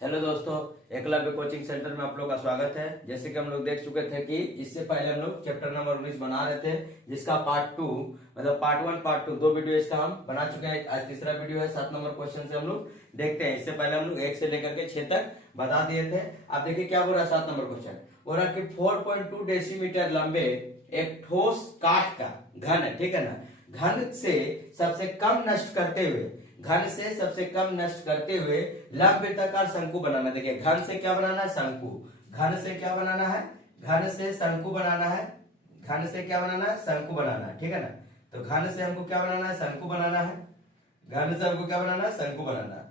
Hello दोस्तों, Eklavya coaching centre में आप लोग का स्वागत है। जैसे कि हम लोग देख चुके थे कि इससे पहले हम लोग चैप्टर नंबर 19 बना रहे थे, जिसका पार्ट 2 मतलब पार्ट 1 पार्ट 2 दो वीडियो इसका हम बना चुके हैं। आज तीसरा वीडियो है। 7 नंबर क्वेश्चन से हम लोग देखते हैं। इससे पहले हम लोग 1 से लेकर के 6 तक बता दिए थे। आप देखिए क्या बोल रहा है 7 नंबर क्वेश्चन। बोल रहा कि 4.2 डेसीमीटर लंबे एक ठोस काठ का घन है, ठीक है ना, घन से सबसे कम नष्ट करते हुए लंब वृत्ताकार शंकु बनाना। देखिए घन से क्या बनाना है, शंकु। घन से क्या बनाना है, घन से शंकु बनाना है। घन से क्या बनाना है, शंकु बनाना है, ठीक है ना। तो घन से हमको क्या बनाना है, शंकु बनाना है। घन से हमको क्या बनाना है, शंकु बनाना है।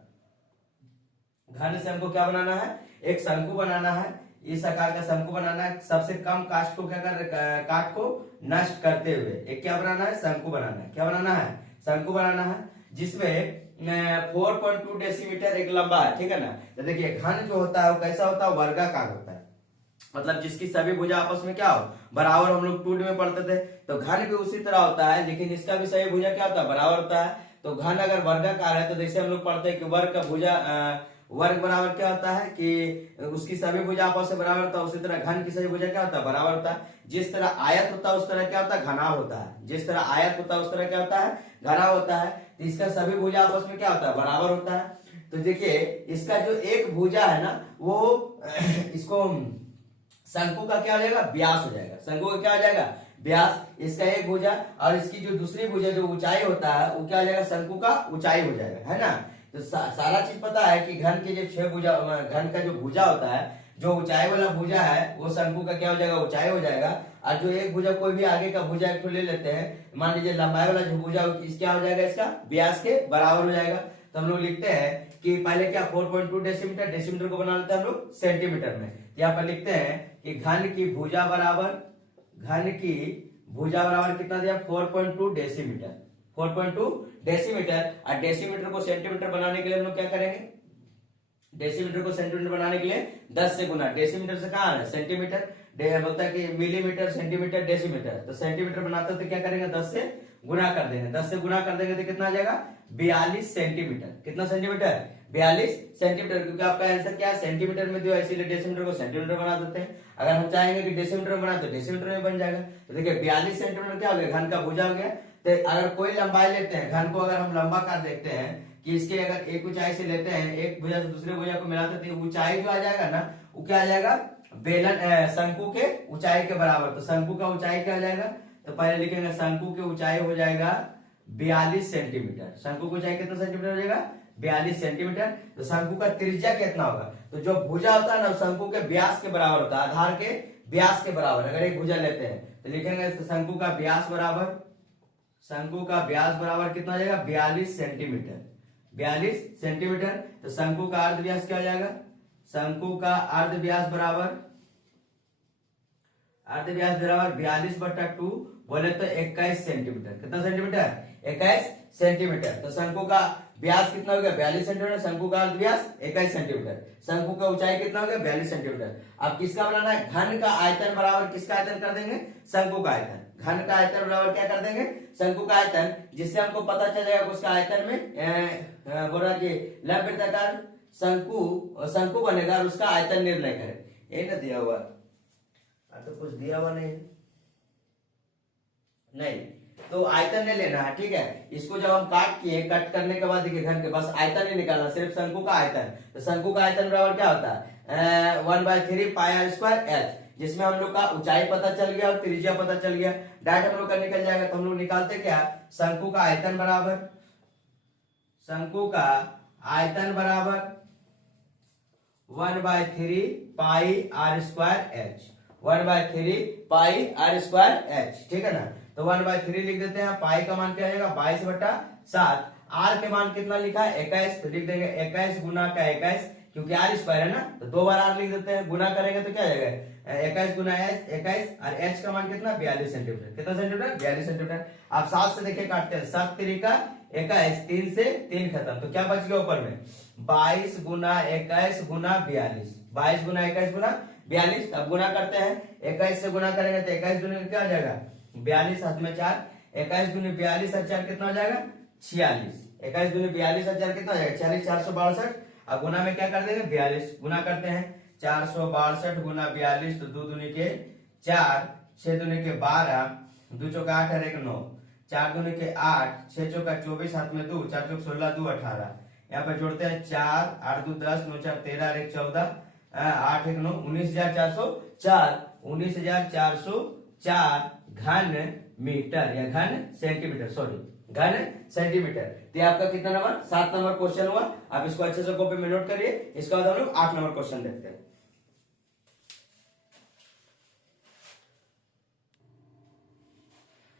घन से हमको क्या बनाना है, एक शंकु बनाना है। इस आकार का शंकु बनाना है। सबसे कम काष्ठ को क्या कर काट को नष्ट करते हुए एक क्या बनाना है, शंकु बनाना है। क्या बनाना है, शंकु बनाना है, जिसमें 4.2 डेसीमीटर एक लंबा है, ठीक है ना। तो देखिए घन जो होता है वो कैसा होता है, वर्गाकार होता है। मतलब जिसकी सभी भुजा आपस में क्या हो, बराबर। हम लोग 2D में पढ़ते थे। तो घन भी उसी तरह होता है, लेकिन इसका भी सभी भुजा क्या होता है, बराबर होता है। तो घन अगर वर्गाकार है तो जैसे हम लोग पढ़ते हैं कि वर्ग का भुजा वर्ग बराबर क्या होता है कि उसकी सभी भुजा आपस में बराबर होता है। उसी तरह घन की सभी भुजा क्या होता है, बराबर होता है। जिस तरह आयत होता है उस तरह क्या होता है, घनाव होता है। जिस तरह आयत होता है उस तरह क्या होता है, घनाव होता है। तो इसका सभी भुजा आपस में क्या होता है, बराबर होता है। तो देखिए इसका जो एक भुजा है ना, वो इसको शंकु का क्या हो जाएगा, व्यास हो जाएगा। शंकु का क्या हो जाएगा, व्यास। इसका एक भुजा और इसकी जो दूसरी भुजा जो ऊंचाई होता है वो क्या हो जाएगा, शंकु का ऊंचाई हो जाएगा, है ना। तो सारा चीज पता है कि घन के जो 6 भुजा, घन का जो भुजा होता है, जो ऊंचाई वाला भुजा है वो शंकु का क्या हो जाएगा, ऊंचाई हो जाएगा। और जो एक भुजा कोई भी आगे का भुजा एक ले लेते हैं, मान लीजिए लंबाई वाला जो भुजा क्या हो जाएगा, इसका व्यास के बराबर हो जाएगा। तो हम लोग लिखते हैं कि पहले क्या 4.2 डेसीमीटर, डेसीमीटर को बना लेते हैं हम लोग सेंटीमीटर में। यहाँ पर लिखते हैं कि घन की भुजा बराबर कितना दिया, 4.2 डेसीमीटर। 4.2 डेसीमीटर। और डेसीमीटर को सेंटीमीटर बनाने के लिए हम लोग क्या करेंगे, डेसीमीटर को सेंटीमीटर बनाने के लिए 10 से गुना। डेसीमीटर से कहाँ है, सेंटीमीटर। बोलता है कि मिलीमीटर, सेंटीमीटर, डेसीमीटर। तो सेंटीमीटर बनाते तो क्या करेंगे, 10 से गुना कर देंगे। 10 से गुना कर देंगे तो कितना आ जाएगा, 42 सेंटीमीटर। कितना सेंटीमीटर, 42 सेंटीमीटर। क्योंकि आपका आंसर क्या है, सेंटीमीटर में दिया है, इसीलिए डेसीमीटर को सेंटीमीटर बना देते हैं। अगर हम चाहेंगे कि डेसीमीटर में बना तो डेसीमीटर में बन जाएगा। तो देखिए 42 सेंटीमीटर क्या हो गया, घन का भुजा हो गया। तो अगर कोई लंबाई लेते हैं, घन को अगर हम लंबा कर देखते हैं कि इसके अगर एक ऊंचाई से लेते हैं, एक भुजा से दूसरे भुजा को मिलाते हैं, तो ऊंचाई जो आ जाएगा ना, वो क्या आ जाएगा, बेलन शंकु के ऊंचाई के बराबर। तो शंकु का ऊंचाई क्या आ जाएगा, तो पहले लिखेंगे शंकु की ऊंचाई हो जाएगा 42 सेंटीमीटर। शंकु की ऊंचाई कितना सेंटीमीटर हो जाएगा, 42 सेंटीमीटर। तो शंकु का त्रिज्या कितना होगा, तो जो भुजा होता है ना शंकु के व्यास के बराबर होता है, आधार के व्यास के बराबर। अगर एक भुजा लेते हैं तो लिखेंगे शंकु का व्यास बराबर कितना हो जाएगा, 42 सेंटीमीटर। 42 सेंटीमीटर। तो शंकु का अर्ध व्यास क्या हो जाएगा, शंकु का अर्ध व्यास बराबर 42/2 बोले तो 21 सेंटीमीटर। कितना सेंटीमीटर, 21 सेंटीमीटर। तो शंकु का व्यास कितना हो गया, 42 सेंटीमीटर। शंकु का अर्ध व्यास 21 सेंटीमीटर। शंकु का ऊंचाई कितना हो गया, 42 सेंटीमीटर। अब किसका बनाना है, घन का आयतन बराबर किसका आयतन कर देंगे, शंकु का आयतन। घन का आयतन बराबर क्या कर देंगे, शंकु का आयतन। जिससे हमको पता चल जाएगा उसका आयतन में बोल रहा कि लंब वृत्ताकार शंकु बनेगा और उसका आयतन निर्णय करें। यही ना दिया हुआ, तो कुछ दिया हुआ नहीं। तो आयतन नहीं लेना है, ठीक है। इसको जब हम कट करने के बाद देखिए घन के बस आयतन ही निकालना, सिर्फ शंकु का आयतन। तो शंकु का आयतन बराबर क्या होता है, 1/3 पाई r स्क्वायर h, जिसमें हम लोग का ऊंचाई पता चल गया और त्रिज्या पता चल गया। डायरेक्ट हम लोग का निकल जाएगा। तो हम लोग निकालते क्या, शंकु का आयतन बराबर 1/3 पाई r स्क्वायर h। 1/3 पाई r स्क्वायर h, ठीक है ना। तो 1/3 लिख देते हैं। पाई का मान क्या आएगा, 22/7। r के मान कितना लिखा है, 21। तो लिख देंगे 21 गुना का 21, क्योंकि r स्क्वायर है ना, तो 2 बार r लिख देते हैं। गुना करेंगे तो क्या आ जाएगा, 21 गुना 21। और h का मान कितना, 42 सेंटीमीटर। कितना सेंटीमीटर, 42 सेंटीमीटर। आप 7 से देखिए काटते हैं, 7 3 21, 3 से 3 खत्म। तो क्या बच गया ऊपर में, 22 गुना 21 गुना 42। 22 गुना 21 गुना 42। अब गुना करते हैं, 21 से गुना करेंगे तो 21 दूनी क्या हो जाएगा, 42, हाथ में 4। 21 दूनी 42 और 4 कितना हो जाएगा, 46। 21 दूनी 42 और 4 कितना हो जाएगा, 46, 462। अब गुना में क्या कर देंगे 42 गुना करते हैं 462 गुना 42 तो 2 दूनी के 4 6 दूनी के 12 2 चौका 8 और 1 9 4 दूनी के 8 6 चौका 24 हाथ में 2 4 चौक 16 2 18 यहाँ पे जोड़ते हैं 4 8 2 10 9 4 13 और 1 14 8 1 9 19,404 19,404 घन मीटर या घन सेंटीमीटर सॉरी घन सेंटीमीटर। तो आपका कितना नंबर 7 नंबर क्वेश्चन हुआ। आप इसको अच्छे से कॉपी में नोट करिए। इसके बाद हम लोग 8 नंबर क्वेश्चन देखते हैं।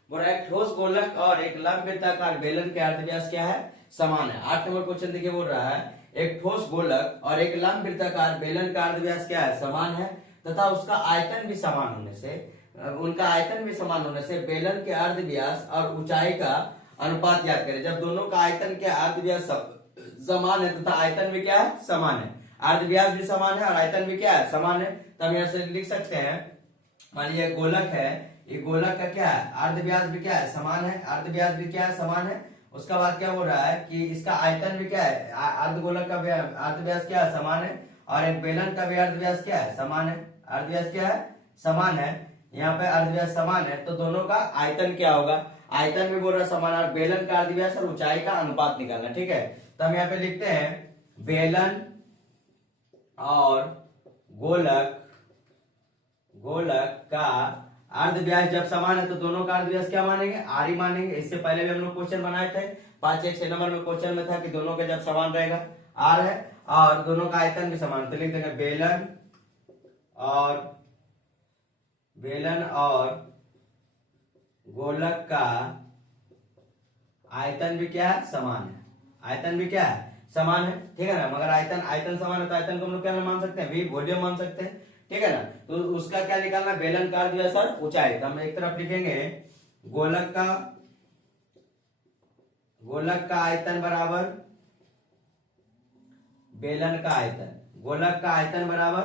बोला एक ठोस गोलक और एक लंब वृत्ताकार बेलन के अर्धव्यास क्या है समान है। 8 नंबर क्वेश्चन देखिए बोल रहा है एक ठोस गोलक और एक लंब वृत्ताकार बेलन का अर्धव्यास क्या है समान है तथा उसका आयतन भी समान होने से उनका आयतन भी समान होने से बेलन के अर्धव्यास और ऊंचाई का अनुपात याद करें। जब दोनों का आयतन के अर्धव्यास समान है तथा आयतन भी क्या है समान है, अर्धव्यास भी समान है और आयतन भी क्या है समान है, तो हम यहाँ से लिख सकते हैं मान लीजिए गोलक है, ये गोलक का क्या है अर्धव्यास भी क्या है समान है, अर्धव्यास भी क्या है समान है। उसका बाद क्या हो रहा है कि इसका आयतन भी क्या है अर्धगोलक का अर्धव्यास क्या है समान है और एक बेलन का भी अर्धव्यास क्या है समान है, अर्धव्यास क्या है समान है। यहाँ पे अर्धव्यास समान है तो दोनों का आयतन क्या होगा, आयतन भी बोल रहा है समान और बेलन का अर्धव्यास और ऊंचाई का अनुपात निकालना। ठीक है, तो हम यहाँ पे लिखते हैं बेलन और गोलक का अर्धव्यास जब समान है तो दोनों का अर्धव्यास क्या मानेंगे आर ही मानेंगे। इससे पहले भी हम लोग क्वेश्चन बनाए थे 5-1 नंबर में क्वेश्चन में था कि दोनों का जब समान रहेगा आर है और दोनों का आयतन भी समान, तो लिख देंगे बेलन और गोलक का आयतन भी क्या है समान है, आयतन भी क्या है समान है। ठीक है ना, मगर आयतन समान है तो आयतन को हम लोग क्या मान सकते हैं वी वॉल्यूम मान सकते हैं। ठीक है ना, तो उसका क्या निकालना बेलन का अर्धव्यास और ऊंचाई। तो हम एक तरफ लिखेंगे गोलक का आयतन बराबर बेलन का आयतन, गोलक का आयतन बराबर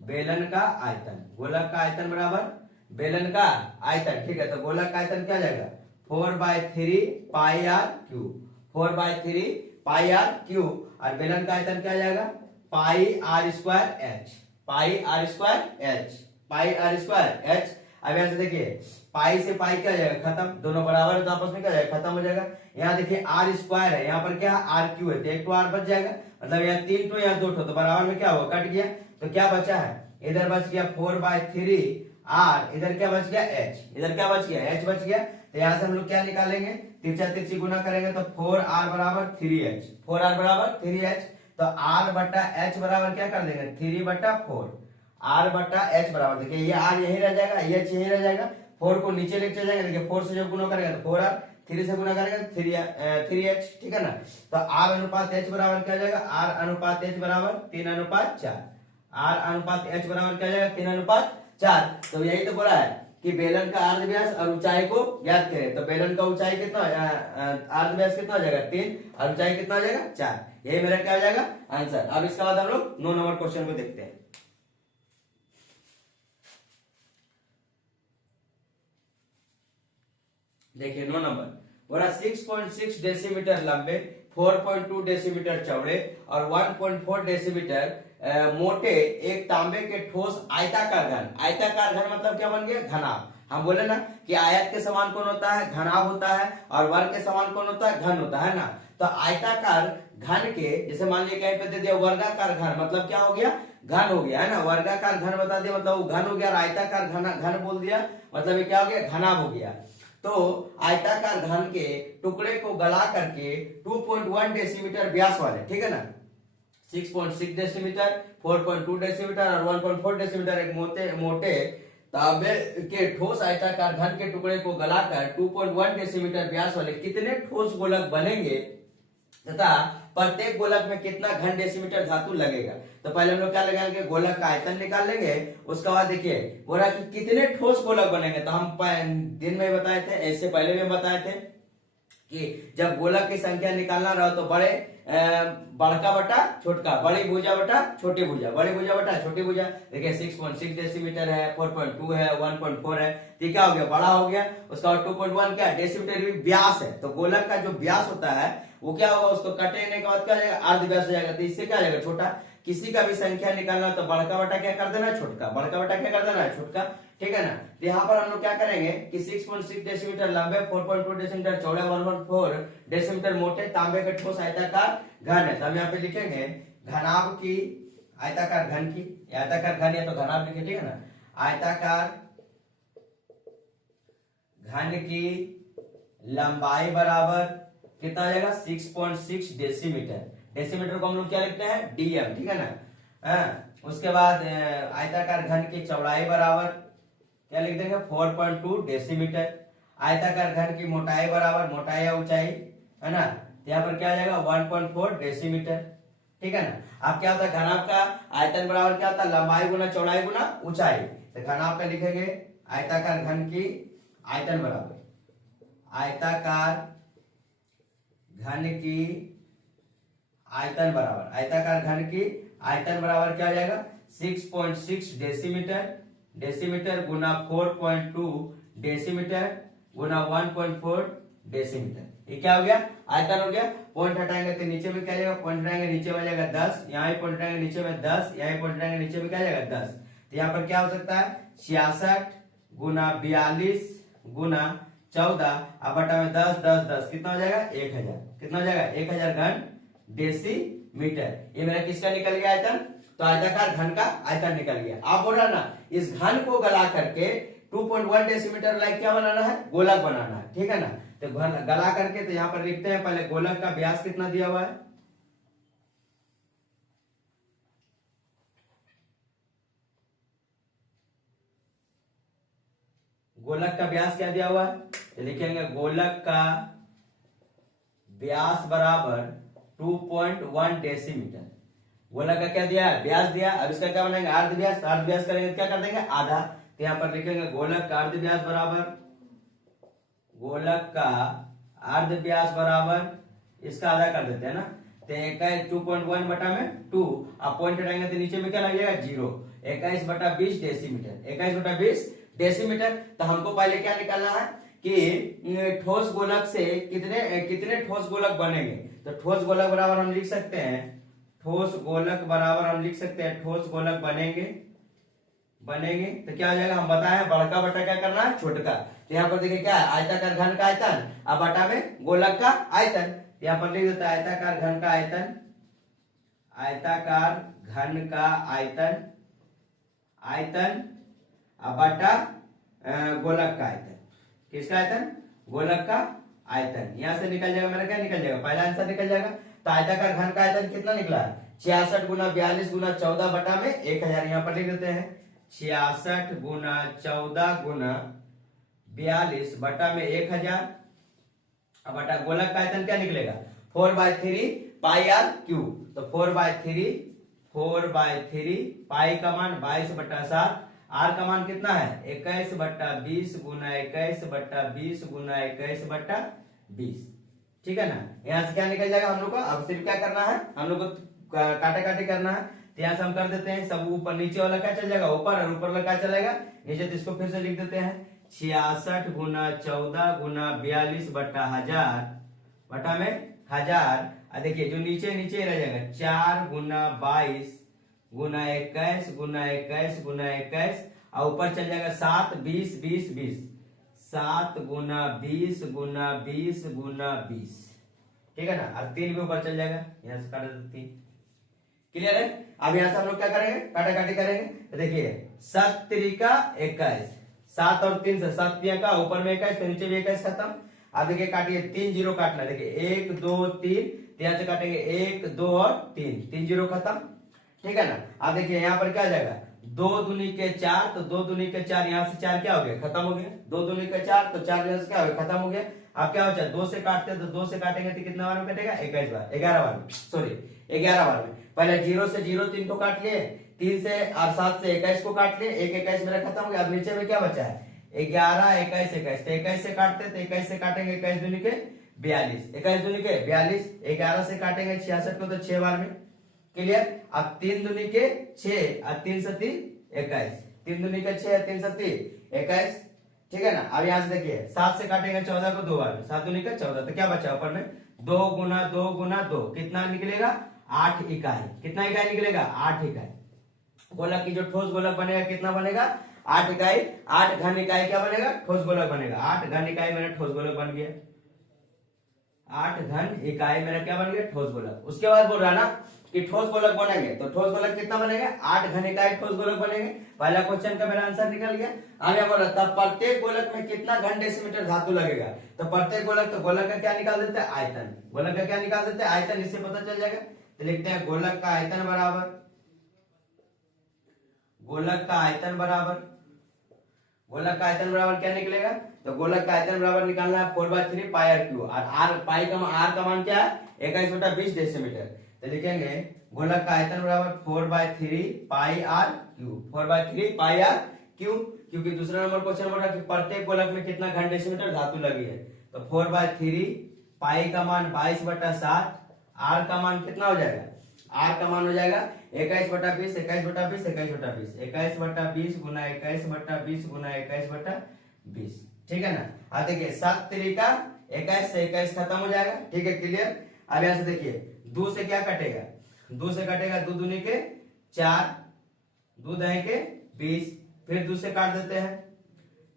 बेलन का आयतन, गोलक का आयतन बराबर बेलन का आयतन। ठीक है, तो गोलक का आयतन क्या जाएगा 4/3 pi R cube, 4/3 pi R cube और बेलन का आयतन क्या जाएगा pi R square H, pi R square H. अब यहां से देखिए पाई से पाई क्या जाएगा खत्म, दोनों बराबर है तो आपस में क्या जाएगा खत्म हो जाएगा। यहाँ देखिए आर स्क्वायर है, यहाँ पर क्या आर क्यू है तो एक तो आर बच जाएगा, मतलब यहाँ 3 तो यहाँ 2 तो बराबर में क्या होगा कट गया। तो क्या बचा है इधर बच गया 4/3 आर, इधर क्या बच गया एच, इधर क्या बच गया एच बच गया। तो यहाँ से हम लोग क्या निकालेंगे तिरछा तिरछी गुना करेंगे तो 4r बराबर 3h, 4r बराबर 3h। तो r बटा h बराबर क्या कर देंगे 3/4, r बटा h बराबर देखिए ये r यही रह जाएगा ये h यही रह जाएगा, 4 को नीचे लेके जाएंगे देखिए 4 से जब गुना करेंगे तो 4r, 3 से गुना करेंगे तो 3h। ठीक है ना, तो r अनुपात h बराबर क्या जाएगा r अनुपात h बराबर 3:4, r अनुपात h बराबर क्या जाएगा 3:4। तो यही तो बोला है कि बेलन का अर्धव्यास और ऊंचाई को याद करें। तो बेलन का ऊंचाई कितना अर्धव्यास कितना हो जाएगा 3 और ऊंचाई कितना हो जाएगा 4, यही मेरा क्या हो जाएगा आंसर। अब इसके बाद हम लोग 9 नंबर क्वेश्चन को देखते हैं। देखिए 9 नंबर बोला 6.6 डेसीमीटर लंबे 4.2 डेसीमीटर चौड़े और 1.4 डेसीमीटर मोटे एक तांबे के ठोस आयताकार घन, आयताकार घन मतलब क्या बन गया घनाभ। हम बोले ना कि आयत के समान कौन होता है घनाभ होता है और वर्ग के समान कौन होता है घन होता है ना। तो आयताकार घन के जैसे मान लीजिए कहीं पे दे दिया वर्गाकार घन मतलब क्या हो गया घन हो गया है ना, वर्गाकार घन बता दिया मतलब वो घन हो गया और आयताकार घन बोल दिया मतलब ये क्या हो गया घनाभ हो गया। तो आयताकार घन के टुकड़े को गला करके 2.1 डेसीमीटर व्यास वाले, ठीक है ना 6.6 डेसीमीटर 4.2 डेसीमीटर और 1.4 डेसीमीटर एक मोटे तांबे के ठोस आयताकार घन के टुकड़े को गलाकर 2.1 डेसीमीटर व्यास वाले कितने ठोस गोलक बनेंगे तथा प्रत्येक गोलक में कितना घन डेसीमीटर धातु लगेगा। तो पहले हम लोग क्या लगाएंगे गोलक का आयतन निकाल लेंगे, उसके बाद देखिए बोला कि कितने ठोस गोलक बनेंगे। तो हम दिन में बताए थे, ऐसे पहले भी बताए थे कि जब गोलक की संख्या निकालना रहो तो बड़का बटा छोटका, बड़ी भुजा बटा छोटी भुजा, बड़ी भुजा बटा छोटी भुजा। देखिए 6.6 डेसीमीटर है 4.2 है 1.4 है, तो क्या हो गया बड़ा हो गया। उसका 2.1 क्या डेसीमीटर भी व्यास है। तो गोलक का जो व्यास होता है वो क्या होगा, उसको कटेने के बाद क्या हो जाएगा, अर्धव्यास हो जाएगा। तो इससे क्या हो जाएगा, छोटा। किसी का भी संख्या निकालना तो बड़का बटा क्या कर देना, छोटका, बड़का बटा क्या कर देना, छोटका, ठीक है ना। तो यहाँ पर हम लोग क्या करेंगे कि 6.6 डेसीमीटर लंबे, 4.2 डेसीमीटर चौड़े, 1.4 डेसीमीटर मोटे तांबे के ठोस आयताकार घन है। तो हम यहाँ पे लिखेंगे घनाभ की, आयताकार घन की, आयताकार घन या तो घनाभ लिखे, ठीक है ना। आयताकार घन की लंबाई बराबर कितना हो जाएगा, 6.6 डेसीमीटर। डेसीमीटर को हम लोग क्या लिखते हैं, डीएम, ठीक है ना। उसके बाद आयताकार घन की चौड़ाई बराबर क्या लिख देंगे, 4.2 डेसीमीटर। आयताकार घन की मोटाई बराबर, मोटाई या ऊंचाई है ना, तो यहाँ पर क्या आ जाएगा, 1.4 डेसीमीटर, ठीक है ना। अब क्या होता है, घनाभ का आयतन बराबर क्या होता है, लंबाई गुना चौड़ाई गुना ऊंचाई। तो घनाभ का लिखेंगे आयताकार घन की आयतन बराबर, आयताकार घन की आयतन बराबर, आयताकार घन की आयतन बराबर क्या हो जाएगा, 6.6 डेसीमीटर, डेसीमीटर गुना 4.2 डेसीमीटर गुना 1.4 डेसीमीटर। ये क्या हो गया, आयतन हो गया। पॉइंट हटाएंगे तो नीचे में क्या जाएगा, पॉइंट हटाएंगे नीचे में जाएगा 10, यहाँ पॉइंट हटाएंगे नीचे में 10, यहाँ पॉइंट हटाएंगे नीचे में क्या जाएगा 10। तो यहाँ पर क्या हो सकता है, 66 गुना 42 गुना 14 अब बटा में 10 10 10 कितना हो जाएगा, 1000। कितना हो जाएगा, 1000 घन डेसीमीटर। ये मेरा किसका निकल गया आयतन, तो आयताकार घन का आयतन निकल गया। आप बोल रहा ना, इस घन को गला करके 2.1 डेसीमीटर लाइक क्या बनाना है, गोलक बनाना है, ठीक है ना। तो घन गला करके, तो यहाँ पर लिखते हैं पहले गोलक का व्यास कितना दिया हुआ है, गोलक का व्यास क्या दिया हुआ है, तो लिखेंगे गोलक का व्यास बराबर 2.1 डेसीमीटर। गोलक का क्या दिया है, व्यास दिया। अब इसका क्या बनाएंगे, अर्ध व्यास। अर्ध व्यास करेंगे तो क्या कर देंगे, आधा। तो यहाँ पर लिखेंगे गोलक का अर्ध व्यास बराबर, गोलक का अर्ध व्यास बराबर इसका आधा कर देते हैं ना। तो 2.1 बटा में 2, अब पॉइंट हटाएंगे तो नीचे में क्या लग जाएगा, 0। 21 बटा 20 डेसीमीटर, 21 बटा 20 डेसीमीटर। तो हमको पहले क्या निकालना है कि ठोस गोलक से कितने कितने ठोस गोलक बनेंगे। तो ठोस गोलक बराबर हम लिख सकते हैं, ठोस गोलक बराबर हम लिख सकते हैं, ठोस गोलक बनेंगे, बनेंगे तो क्या हो जाएगा, हम बताएं बड़का बटा क्या करना है, छोटका। तो यहाँ पर देखिए क्या है, आयताकार घन का आयतन, अब बटा में गोलक का आयतन। यहाँ पर लिख देता है आयताकार घन का आयतन, आयताकार घन का आयतन, आयतन अब बटा गोलक का आयतन। किसका आयतन, गोलक का आयतन। यहां से निकल जाएगा मेरा, क्या निकल जाएगा, पहला आंसर निकल जाएगा। तो आयताकार घन का आयतन कितना निकला है, 66 गुना 42 गुना 14 बटा में 1000। यहाँ पर लिख देते हैं 66 गुना 14 गुना 42 बटा में 1000। अब बटा गोलक का आयतन क्या निकलेगा, 4/3 पाई आर क्यूब। तो 4/3 पाई का मान 22 बटा 7, आर का मान कितना है, 21 बटा 20 गुना 21 बटा 20 गुना 21 बटा 20, ठीक है ना। यहाँ से क्या निकल जाएगा हम लोग को, अब सिर्फ क्या करना है, हम लोग को काटे काटे करना है। तो यहाँ से हम कर देते हैं, सब ऊपर नीचे वाला क्या चल जाएगा ऊपर, और ऊपर वाला क्या चलेगा नीचे। तो इसको फिर से लिख देते हैं 66 गुना 14 गुना 42 बटा 1000 बटा में 1000। देखिए जो नीचे नीचे रह जाएगा 4 गुना 22 गुना 21 गुना 21 गुना 21 और ऊपर चल जाएगा 7 20 20 20, 7 गुना 20 गुना 20 गुना 20, ठीक है ना। और 3 भी ऊपर चल जाएगा, यहाँ से काट देते 3। क्लियर है। अब यहाँ से हम लोग क्या करेंगे, काटा काटी करेंगे। तो देखिए 7 त्रिका 21, 7 और 3 से 7 तिया का, ऊपर में 21 तो नीचे भी 21 खत्म। अब देखिए काटिए 3 0 काटना, देखिए 1 2 3, यहाँ से काटेंगे 1 2 और 3, 3 0 खत्म, ठीक है ना। अब देखिए यहाँ पर क्या आ जाएगा, 2 दूनी के 4, तो 2 दूनी के 4, यहाँ से 4 क्या हो गया, खत्म हो गया। 2 दूनी के 4 तो 4 यहाँ से क्या हो गया, खत्म हो गया। अब क्या होता है, 2 से काटते तो 2 से काटेंगे तो कितना बार में कटेगा, 21 बार, 11 बार में, सॉरी 11 बार में। पहले 0 से 0 3 को काट लिए, 3 से और 7 से 21 को काट लिए, 1 21 मेरा खत्म हो गया। अब नीचे में क्या बचा है, 11 21 21, तो 21 से काटते तो 21 से काटेंगे 21 दूनी के 42, 21 दूनी के 42, 11 से काटेंगे 66 को तो 6 बार में, क्लियर। अब 3 दूनी के 6 और 3 से 3 21, 3 दूनी के 6 3 से 3 21, ठीक है ना। अब यहाँ से देखिए 7 से काटेंगे 14 को 2 बार में, 7 दूनी का 14, तो क्या बचा ऊपर में 2 गुना 2 गुना 2 कितना निकलेगा 8 इकाई। कितना इकाई निकलेगा 8 इकाई। गोलक की जो ठोस गोलक बनेगा कितना बनेगा 8 इकाई। 8 घन इकाई क्या बनेगा ठोस गोलक बनेगा। 8 घन इकाई मेरा ठोस गोलक बन गया। 8 घन इकाई मेरा क्या बन गया ठोस गोलक। उसके बाद बोल रहा ना कि ठोस गोलक बनेंगे तो ठोस गोलक कितना बनेगा 8 घन इकाई ठोस गोलक बनेंगे। पहला क्वेश्चन का मेरा आंसर निकल गया। आगे बोल रहा था प्रत्येक गोलक में कितना घन डेसीमीटर धातु लगेगा। तो प्रत्येक गोलक तो गोलक का क्या निकाल देते हैं आयतन। गोलक का क्या निकाल देते हैं आयतन। इससे पता चल जाएगा। तो लिखते हैं गोलक का आयतन बराबर गोलक का आयतन बराबर गोलक का आयतन बराबर क्या निकलेगा। तो गोलक का आयतन बराबर निकालना है 4/3 पाई आर क्यू। और आर पाई का आर का मान क्या है 21/20 डेसीमीटर। तो लिखेंगे गोलक का आयतन बराबर 4/3 pi R cube. 4/3 pi R cube. क्योंकि दूसरा नंबर क्वेश्चन बोल रहा है कि प्रत्येक गोलक में कितना घन डेसीमीटर धातु लगी है। तो 4/3 पाई का मान 22/7। आर का मान कितना हो जाएगा आर का मान हो जाएगा 21/20 21/20 21/20 21/20 गुना 21/20 गुना 21/20। ठीक है ना। अब देखिए 7 तिरिका 21 से 21 खत्म हो जाएगा। ठीक है क्लियर। अब यहां से देखिए 2 से क्या कटेगा 2 से कटेगा 2 दूनी के 4 2 दही के 20। फिर 2 से काट देते हैं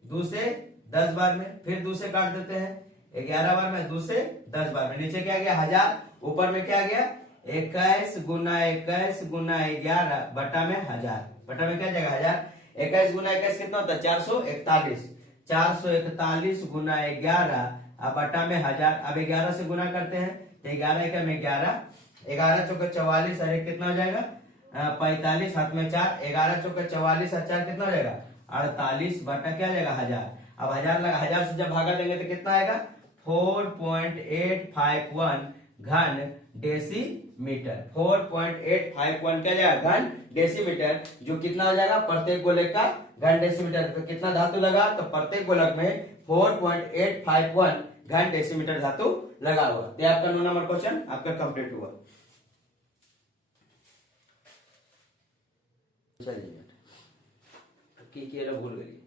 2 से 10 बार में। फिर 2 से काट देते हैं 11 बार में। 2 से 10 बार में। नीचे क्या गया 1000। ऊपर में क्या गया 21 गुना 21 गुना 11 बटा में 1000। बटा में क्या जाएगा 1000। 21 गुना 21 कितना होता है 441। 441 गुना 11 अब बटा में 1000। अब 11 से गुना करते हैं तो 11 का में 11 11 चौका 44 और एक कितना हो जाएगा 45 हाथ में 4 11 चौका 44 और 4 कितना हो जाएगा 48 बटा क्या हो जाएगा 1000। अब 1000 लगा 1000 से जब भागा देंगे तो कितना आएगा 4.851 घन डेसीमीटर। 4.851 क्या जाएगा घन डेसीमीटर। जो कितना हो जाएगा प्रत्येक गोलक का घन डेसीमीटर। तो कितना धातु लगा तो प्रत्येक गोलक में 4.851 घन डेसीमीटर धातु लगा हुआ। तो आपका 9 नंबर क्वेश्चन आपका कंप्लीट हुआ। चलिए भूल गई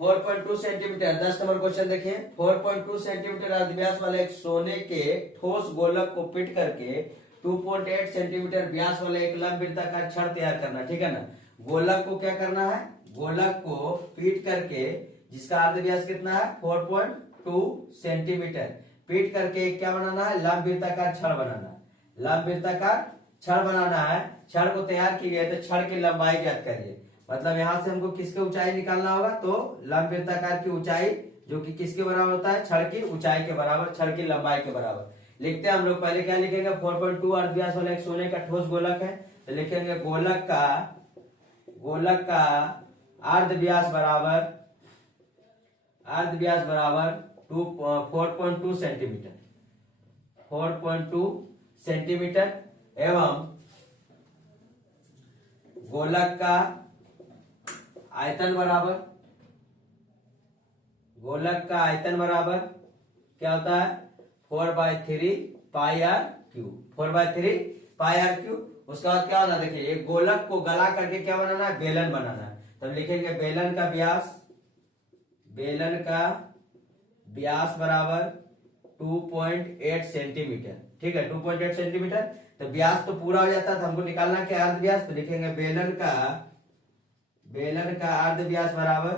4.2 सेंटीमीटर। 10 नंबर क्वेश्चन देखिए 4.2 सेंटीमीटर अर्धव्यास वाले एक सोने के ठोस गोलक को पीट करके 2.8 सेंटीमीटर व्यास वाले एक लंब वृत्ताकार छड़ तैयार करना। ठीक है ना। गोलक को क्या करना है गोलक को पीट करके जिसका अर्धव्यास कितना है 4.2 सेंटीमीटर पीट करके क्या बनाना है लंब वृत्ताकार छड़ बनाना है। लंब वृत्ताकार छड़ बनाना है। छड़ को तैयार की गई तो छड़ की लंबाई ज्ञात करिए। मतलब यहां से हमको किसकी ऊंचाई निकालना होगा तो लंब वृत्ताकार की ऊंचाई जो कि किसके बराबर होता है छड़ की ऊंचाई के बराबर छड़ की लंबाई के बराबर। लिखते हैं हम लोग पहले क्या लिखेंगे 4.2 अर्धव्यास वाला एक सोने का ठोस गोलक है। तो लिखेंगे गोलक का अर्धव्यास बराबर 4.2 सेंटीमीटर 4.2 सेंटीमीटर एवं गोलक का आयतन बराबर क्या होता है 4/3 pi R cube. 4/3 pi R cube. उसके बाद क्या होना देखिए एक गोलक को गला करके क्या बनाना है बेलन बनाना है। तब लिखेंगे बेलन का व्यास बराबर 2.8 सेंटीमीटर। ठीक है 2.8 सेंटीमीटर। तो व्यास तो पूरा हो जाता है तो हमको निकालना क्या अर्धव्यास। तो लिखेंगे बेलन का अर्धव्यास बराबर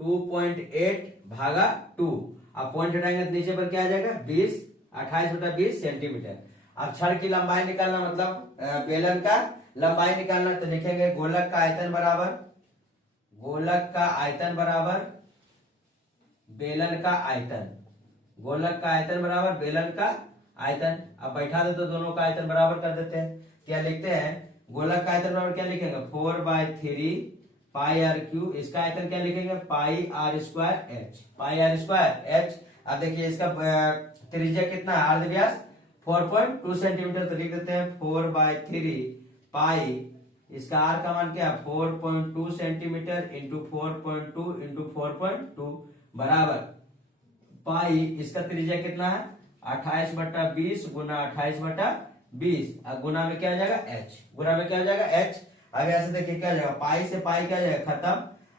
2.8 भागा 2। अब पॉइंट हटाएंगे तो नीचे पर क्या आ जाएगा 28/20 सेंटीमीटर। अब छड़ की लंबाई निकालना मतलब बेलन का लंबाई निकालना। तो लिखेंगे गोलक का आयतन बराबर बेलन का आयतन। गोलक का आयतन बराबर बेलन का आयतन। अब बैठा दे तो दोनों का आयतन बराबर कर देते हैं। क्या लिखते हैं गोलक का आयतन बराबर क्या लिखेंगे 4/3 पाई आर क्यू। इसका आयतन क्या लिखेंगे पाई आर स्क्वायर एच। अब देखिए इसका त्रिज्या कितना है अर्धव्यास 4.2 सेंटीमीटर। तो लिख देते हैं 4/3 पाई इसका आर का मान क्या है 4.2 सेंटीमीटर इंटू 4.2 इंटू 4.2 बराबर पाई इसका त्रिज्या कितना है 28/20 गुना 28/20। अब गुना में क्या हो जाएगा h। अब यहाँ से देखिए क्या हो जाएगा पाई से पाई क्या हो जाएगा खत्म।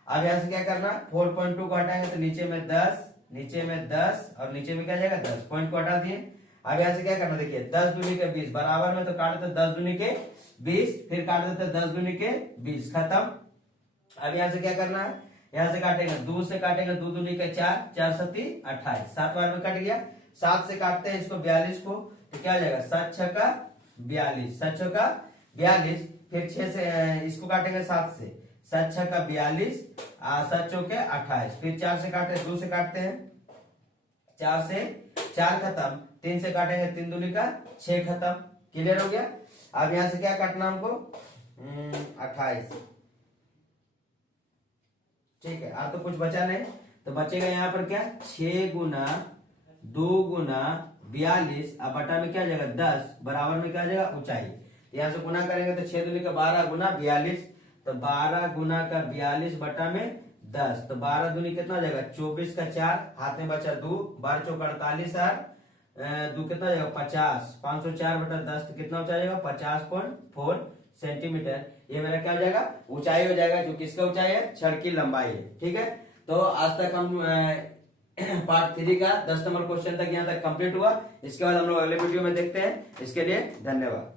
अब यहाँ से क्या करना 4.2 को हटाएंगे तो नीचे में 10 नीचे में 10 और नीचे में क्या जाएगा 10, पॉइंट को हटा दिए। अब यहाँ से क्या करना, देखिए 10 दूनी के 20 बराबर में, तो काट देते 10 दूनी के 20, फिर काट देते 10 दूनी के 20, खत्म। अब यहाँ से क्या करना है, यहाँ से काटेंगे 2 से काटेंगे, 2 दूनी के 4, 4 सती 28, 7 बार में कट गया। 7 से काटते हैं इसको 42 को, तो क्या हो जाएगा 7 6 का 42, 7 6 का 42, फिर 6 से इसको काटेंगे 7 से, 7 6 का 42, 7 चौके 28, फिर 4 से काटे 2 से काटते हैं, 4 से 4 खत्म, 3 से काटेंगे 3 दूनी का 6, खत्म। क्लियर हो गया। अब यहां से क्या काटना हमको 28, ठीक है। अब तो कुछ बचा नहीं, तो बचेगा यहाँ पर क्या 6 गुना 2 गुना 42, अब बटा में क्या जाएगा 10, बराबर में क्या जाएगा ऊंचाई। यहाँ से गुना करेंगे तो 6 दूनी का 12 गुना 42, तो 12 गुना का 42 बटा में 10, तो 12 दूनी कितना हो जाएगा 24 का 4, हाथ में बचा 2, 12 चौक 48, 2 कितना हो जाएगा 50, 504 बटा 10, तो कितना ऊंचाई जाएगा 50.4 सेंटीमीटर। ये मेरा क्या हो जाएगा ऊंचाई हो जाएगा, जो किसका ऊंचाई है, छड़ की लंबाई है। ठीक है, तो आज तक हम पार्ट 3 का 10 नंबर क्वेश्चन तक यहाँ तक कंप्लीट हुआ। इसके बाद हम लोग अगले वीडियो में देखते हैं। इसके लिए धन्यवाद।